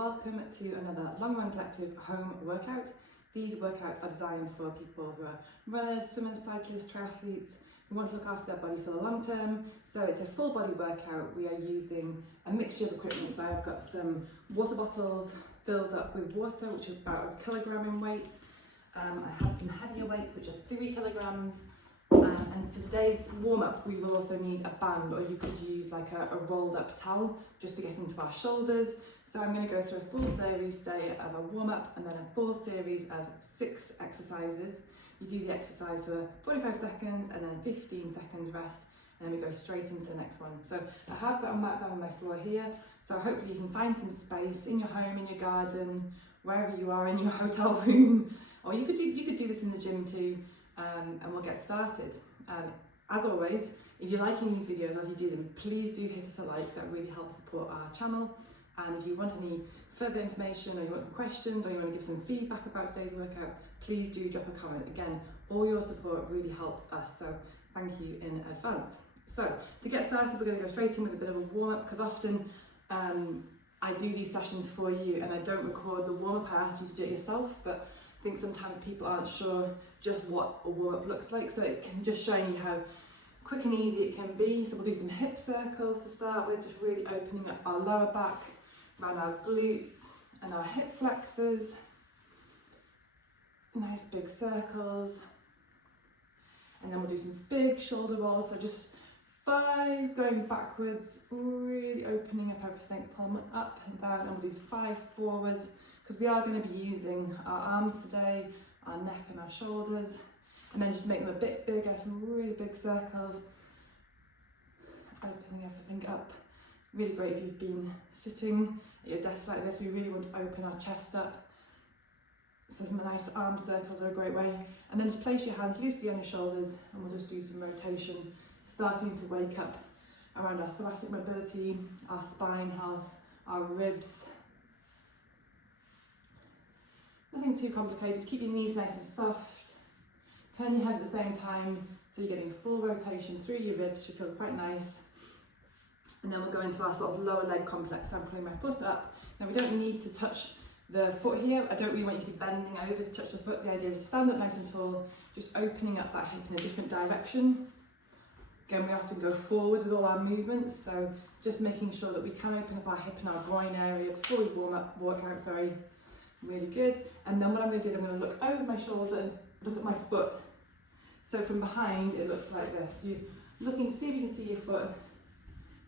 welcome to another Long Run Collective home workout. These workouts are designed for people who are runners, swimmers, cyclists, triathletes who want to look after their body for the long term. So it's a full body workout. We are using a mixture of equipment. So I've got some water bottles filled up with water, which is about 1 kilogram in weight. I have some heavier weights, which are 3 kilograms. And for today's warm-up, we will also need a band, or you could use like a rolled up towel just to get into our shoulders. So I'm going to go through a full series today of a warm-up and then a full series of 6 exercises. You do the exercise for 45 seconds and then 15 seconds rest, and then we go straight into the next one. So I have got a mat down on my floor here, so hopefully you can find some space in your home, in your garden, wherever you are, in your hotel room, or you could do this in the gym too. And we'll get started. As always, if you're liking these videos as you do them, please do hit us a like. That really helps support our channel. And if you want any further information, or you want some questions, or you want to give some feedback about today's workout, please do drop a comment. Again, all your support really helps us, so thank you in advance. So to get started, we're going to go straight in with a bit of a warm-up, because often I do these sessions for you and I don't record the warm-up. I ask you to do it yourself, but I think sometimes people aren't sure just what a warm-up looks like, so it can just show you how quick and easy it can be. So we'll do some hip circles to start with, just really opening up our lower back, around our glutes and our hip flexors. Nice big circles. And then we'll do some big shoulder rolls, so just 5 going backwards, really opening up everything, pull them up and down, and we'll do 5 forwards, because we are going to be using our arms today, our neck and our shoulders, and then just make them a bit bigger, some really big circles, opening everything up. Really great if you've been sitting at your desk like this. We really want to open our chest up, so some nice arm circles are a great way. And then just place your hands loosely on your shoulders, and we'll just do some rotation, starting to wake up around our thoracic mobility, our spine health, our ribs. Nothing too complicated. Keep your knees nice and soft. Turn your head at the same time, so you're getting full rotation through your ribs, which feel quite nice. And then we'll go into our sort of lower leg complex. So I'm pulling my foot up. Now we don't need to touch the foot here. I don't really want you to be bending over to touch the foot. The idea is to stand up nice and tall, just opening up that hip in a different direction. Again, we often go forward with all our movements, so just making sure that we can open up our hip and our groin area before we walk out, sorry. Really good. And then what I'm going to do is I'm going to look over my shoulder and look at my foot. So from behind it looks like this. You're looking, see if you can see your foot.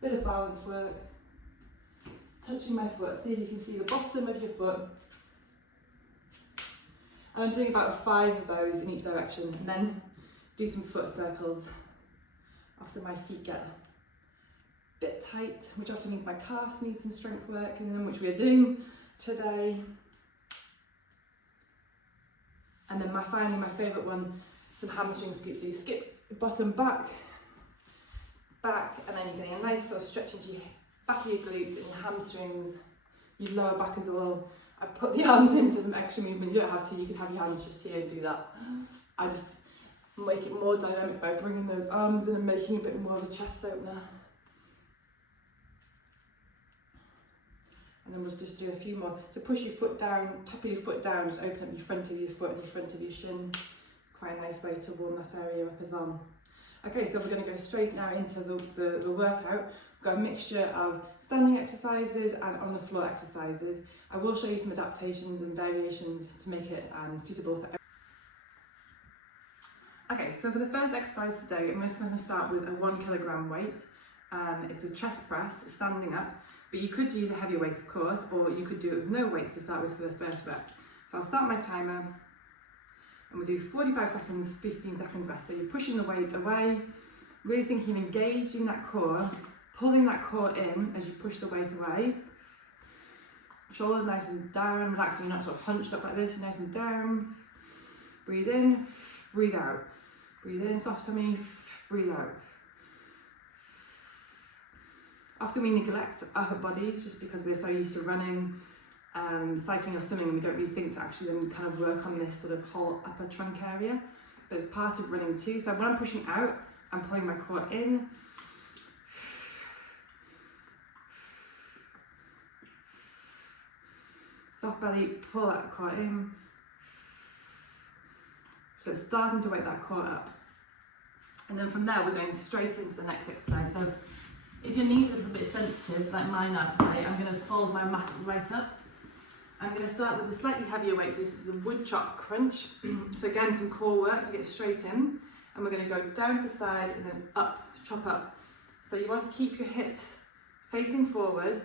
Bit of balance work. Touching my foot, see if you can see the bottom of your foot. And I'm doing about 5 of those in each direction, and then do some foot circles after my feet get a bit tight, which often means my calves need some strength work, and then which we are doing today. And then finally my favourite one, some hamstring scoops. So you skip the bottom back, and then you're getting a nice sort of stretch into your back of your glutes and your hamstrings, your lower back as well. I put the arms in for some extra movement. You don't have to, you could have your hands just here and do that. I just make it more dynamic by bringing those arms in and making a bit more of a chest opener. And then we'll just do a few more. So push your foot down, top of your foot down, just open up your front of your foot and your front of your shin. It's quite a nice way to warm that area up as well. Okay, so we're going to go straight now into the workout. We've got a mixture of standing exercises and on the floor exercises. I will show you some adaptations and variations to make it suitable for everyone. Okay, so for the first exercise today, I'm just going to start with a 1 kilogram weight. It's a chest press, standing up. But you could use a heavier weight, of course, or you could do it with no weights to start with for the first rep. So I'll start my timer, and we'll do 45 seconds, 15 seconds rest. So you're pushing the weight away, really thinking of engaging that core, pulling that core in as you push the weight away. Shoulders nice and down, relax so you're not sort of hunched up like this, you're nice and down. Breathe in, breathe out. Breathe in, soft tummy, breathe out. Often we neglect upper bodies just because we're so used to running, cycling or swimming, and we don't really think to actually then kind of work on this sort of whole upper trunk area. But it's part of running too. So when I'm pushing out, I'm pulling my core in. soft belly, pull that core in. So it's starting to wake that core up. And then from there, we're going straight into the next exercise. So if your knees are a little bit sensitive, like mine are today, I'm going to fold my mat right up. I'm going to start with a slightly heavier weight. This is a wood chop crunch. So again, some core work to get straight in. And we're going to go down the side and then up, chop up. So you want to keep your hips facing forward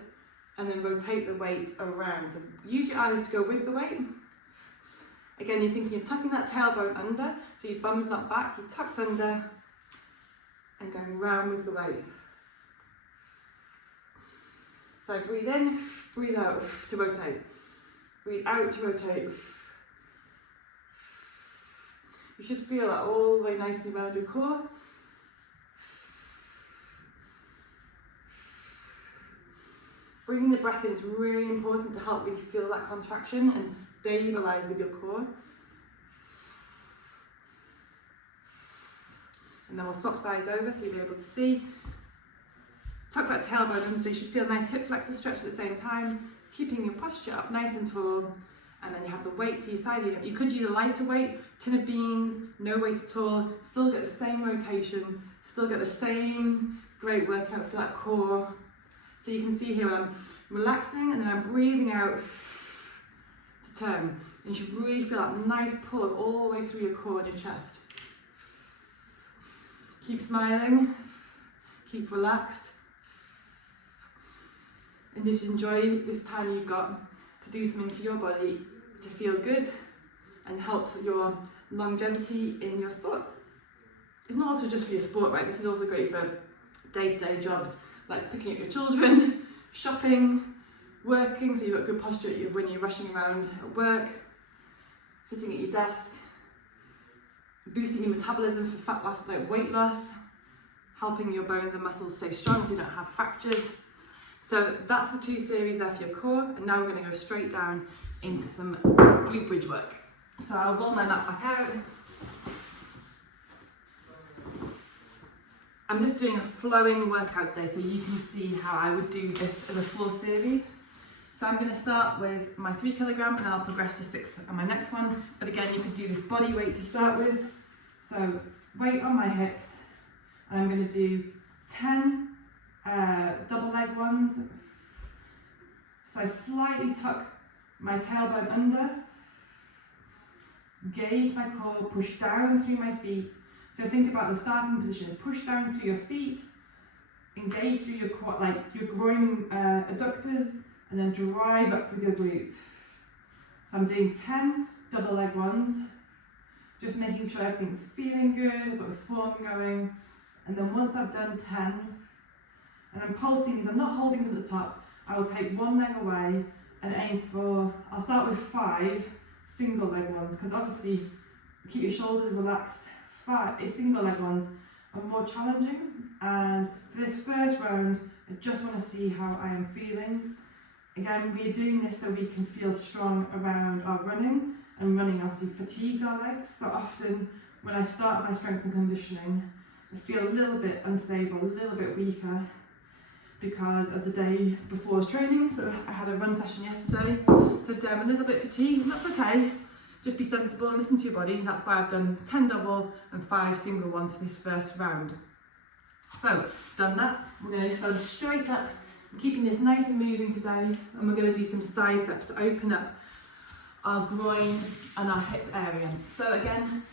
and then rotate the weight around. So use your eyes to go with the weight. Again, you're thinking of tucking that tailbone under, so your bum's not back, you're tucked under and going round with the weight. So breathe in, breathe out to rotate. Breathe out to rotate. You should feel that all the way nicely around your core. Bringing the breath in is really important to help really feel that contraction and stabilise with your core. And then we'll swap sides over so you'll be able to see. Tuck that tailbone under so you should feel a nice hip flexor stretch at the same time, keeping your posture up nice and tall. And then you have the weight to your side. You could use a lighter weight, tin of beans, no weight at all, still get the same rotation, still get the same great workout for that core. So you can see here I'm relaxing and then I'm breathing out to turn. And you should really feel that nice pull all the way through your core and your chest. Keep smiling, keep relaxed, and just enjoy this time you've got to do something for your body to feel good and help your longevity in your sport. It's not also just for your sport, right? This is also great for day-to-day jobs like picking up your children, shopping, working, so you've got good posture when you're rushing around at work, sitting at your desk, boosting your metabolism for fat loss, like weight loss, helping your bones and muscles stay strong so you don't have fractures. So that's the 2 series there for your core, and now we're going to go straight down into some glute bridge work. So I'll roll my mat back out. I'm just doing a flowing workout today so you can see how I would do this as a full series. So I'm going to start with my 3 kilogram and then I'll progress to 6 on my next one. But again, you could do this body weight to start with. So weight on my hips. I'm going to do 10 double leg ones. So I slightly tuck my tailbone under, gauge my core, push down through my feet. So think about the starting position, push down through your feet, engage through your quad, like your groin adductors, and then drive up with your glutes. So I'm doing 10 double leg ones, just making sure everything's feeling good, I've got the form going, and then once I've done 10, and I'm pulsing these, I'm not holding them at the top, I will take 1 leg away and aim for, I'll start with 5 single leg ones, because obviously keep your shoulders relaxed. 5 single leg ones are more challenging, and for this first round I just want to see how I am feeling. Again, we are doing this so we can feel strong around our running, and running obviously fatigues our legs, so often when I start my strength and conditioning I feel a little bit unstable, a little bit weaker because of the day before's training. So I had a run session yesterday, so today I'm a little bit fatigued, and that's okay. Just be sensible and listen to your body. That's why I've done 10 double and 5 single ones for this first round. So, done that. We're going to stand straight up, keeping this nice and moving today. And we're going to do some side steps to open up our groin and our hip area. So again,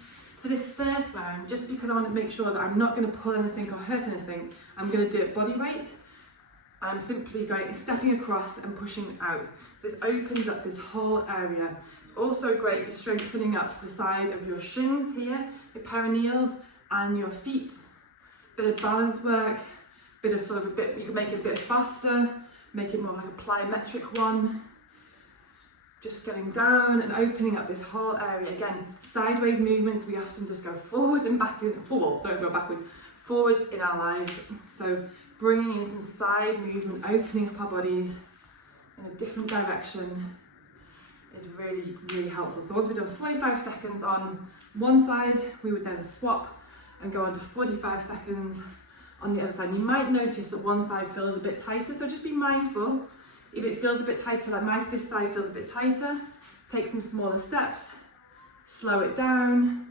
for this first round, just because I want to make sure that I'm not going to pull anything or hurt anything, I'm going to do it body weight. I'm simply stepping across and pushing out. So this opens up this whole area. Also great for strengthening up the side of your shins here, your perineals and your feet. Bit of balance work, you can make it a bit faster, make it more like a plyometric one. Just getting down and opening up this whole area. Again, sideways movements, we often just go forward and back, don't go backwards, forwards in our lives. So bringing in some side movement, opening up our bodies in a different direction is really, really helpful. So once we've done 45 seconds on one side, we would then swap and go on to 45 seconds on the other side. And you might notice that one side feels a bit tighter, so just be mindful. If it feels a bit tighter, like this side feels a bit tighter, take some smaller steps, slow it down.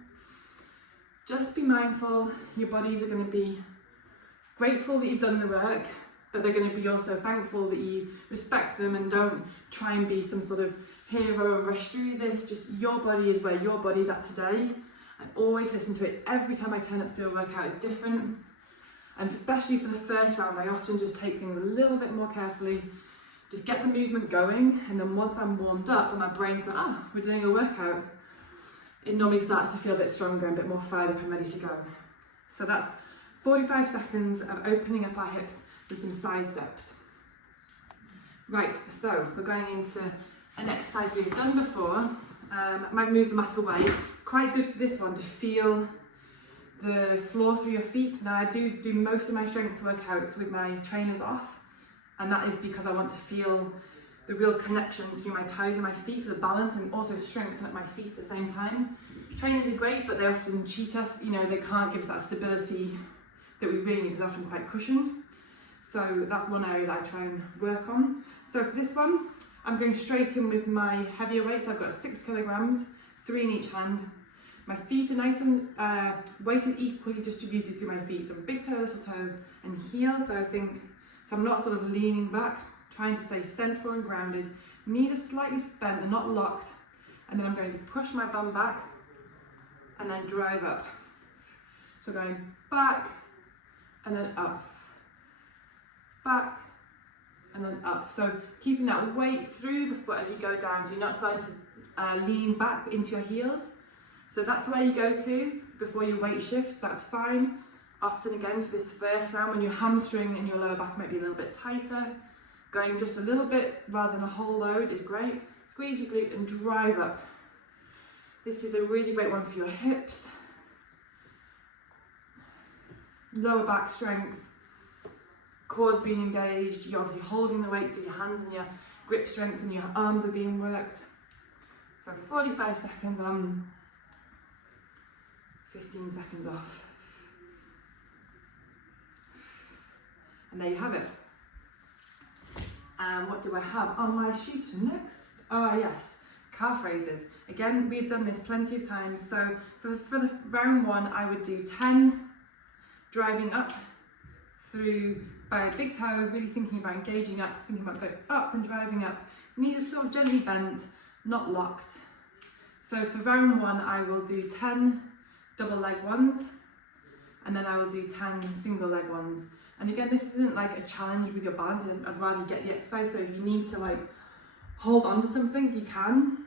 Just be mindful, your bodies are going to be grateful that you've done the work, but they're going to be also thankful that you respect them and don't try and be some sort of hero and rush through this. Just your body is where your body's at today. And always listen to it. Every time I turn up to do a workout, it's different. And especially for the first round, I often just take things a little bit more carefully, just get the movement going, and then once I'm warmed up and my brain's gone, we're doing a workout, it normally starts to feel a bit stronger and a bit more fired up and ready to go. So that's 45 seconds of opening up our hips with some side steps. Right, so we're going into an exercise we've done before. I might move the mat away. It's quite good for this one to feel the floor through your feet. Now I do most of my strength workouts with my trainers off, and that is because I want to feel the real connection between my toes and my feet for the balance, and also strengthen at my feet at the same time. Trainers are great, but they often cheat us. You know, they can't give us that stability that we really need. It's often quite cushioned. So that's one area that I try and work on. So for this one, I'm going straight in with my heavier weights. I've got 6 kilograms, 3 in each hand. My feet are nice and weight is equally distributed through my feet. So big toe, little toe, and heel. So I'm not sort of leaning back, trying to stay central and grounded. Knees are slightly bent and not locked. And then I'm going to push my bum back and then drive up. So going back and then up, back and then up. So keeping that weight through the foot as you go down, so you're not starting to lean back into your heels. So that's where you go to before your weight shift, that's fine. Often again for this first round, when your hamstring and your lower back might be a little bit tighter, going just a little bit rather than a whole load is great. Squeeze your glute and drive up. This is a really great one for your hips, lower back strength, core's being engaged, you're obviously holding the weight, so your hands and your grip strength and your arms are being worked. So 45 seconds on, 15 seconds off. And there you have it. And what do I have on my sheet next? Oh yes, calf raises. Again, we've done this plenty of times. So for the round one, I would do 10 driving up through by a big toe, really thinking about engaging up, thinking about going up and driving up. Knees are sort of gently bent, not locked. So for round one, I will do 10 double leg ones, and then I will do 10 single leg ones. And again, this isn't like a challenge with your balance. I'd rather get the exercise. So if you need to like hold on to something, you can.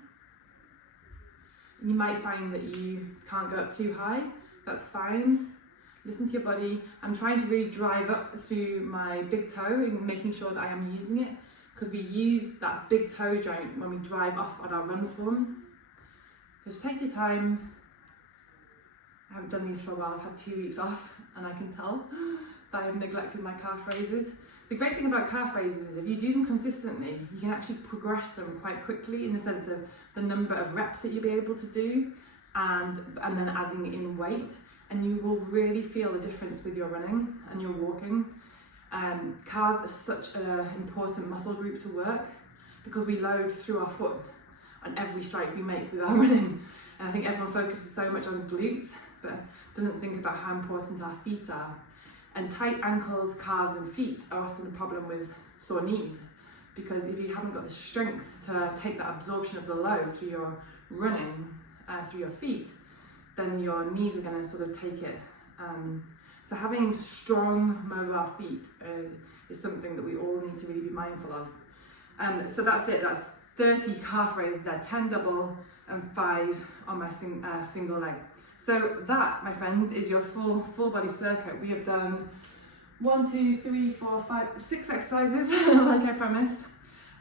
You might find that you can't go up too high. That's fine. Listen to your body. I'm trying to really drive up through my big toe and making sure that I am using it, because we use that big toe joint when we drive off on our run form. So just take your time. I haven't done these for a while. I've had 2 weeks off and I can tell that I've neglected my calf raises. The great thing about calf raises is if you do them consistently, you can actually progress them quite quickly in the sense of the number of reps that you'll be able to do, and then adding in weight, and you will really feel the difference with your running and your walking. Calves are such an important muscle group to work because we load through our foot on every strike we make with our running. And I think everyone focuses so much on glutes, but doesn't think about how important our feet are. And tight ankles, calves and feet are often a problem with sore knees, because if you haven't got the strength to take that absorption of the load through your running, through your feet, then your knees are going to sort of take it. So having strong, mobile feet is something that we all need to really be mindful of. So that's it, that's 30 calf raises there, 10 double and 5 on my single leg. So that, my friends, is your full body circuit. We have done 1, 2, 3, 4, 5, 6 exercises, like I promised.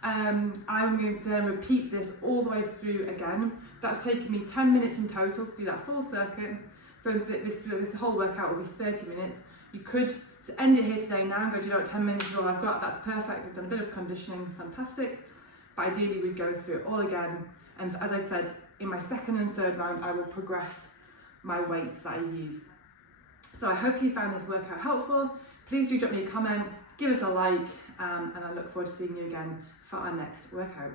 I'm going to then repeat this all the way through again. That's taken me 10 minutes in total to do that full circuit. So this whole workout will be 30 minutes. You could end it here today now and go, do you know what, 10 minutes is all I've got, that's perfect. I've done a bit of conditioning, fantastic. But ideally we'd go through it all again. And as I said, in my second and third round, I will progress my weights that I use. So I hope you found this workout helpful. Please do drop me a comment. give us a like, and I look forward to seeing you again for our next workout.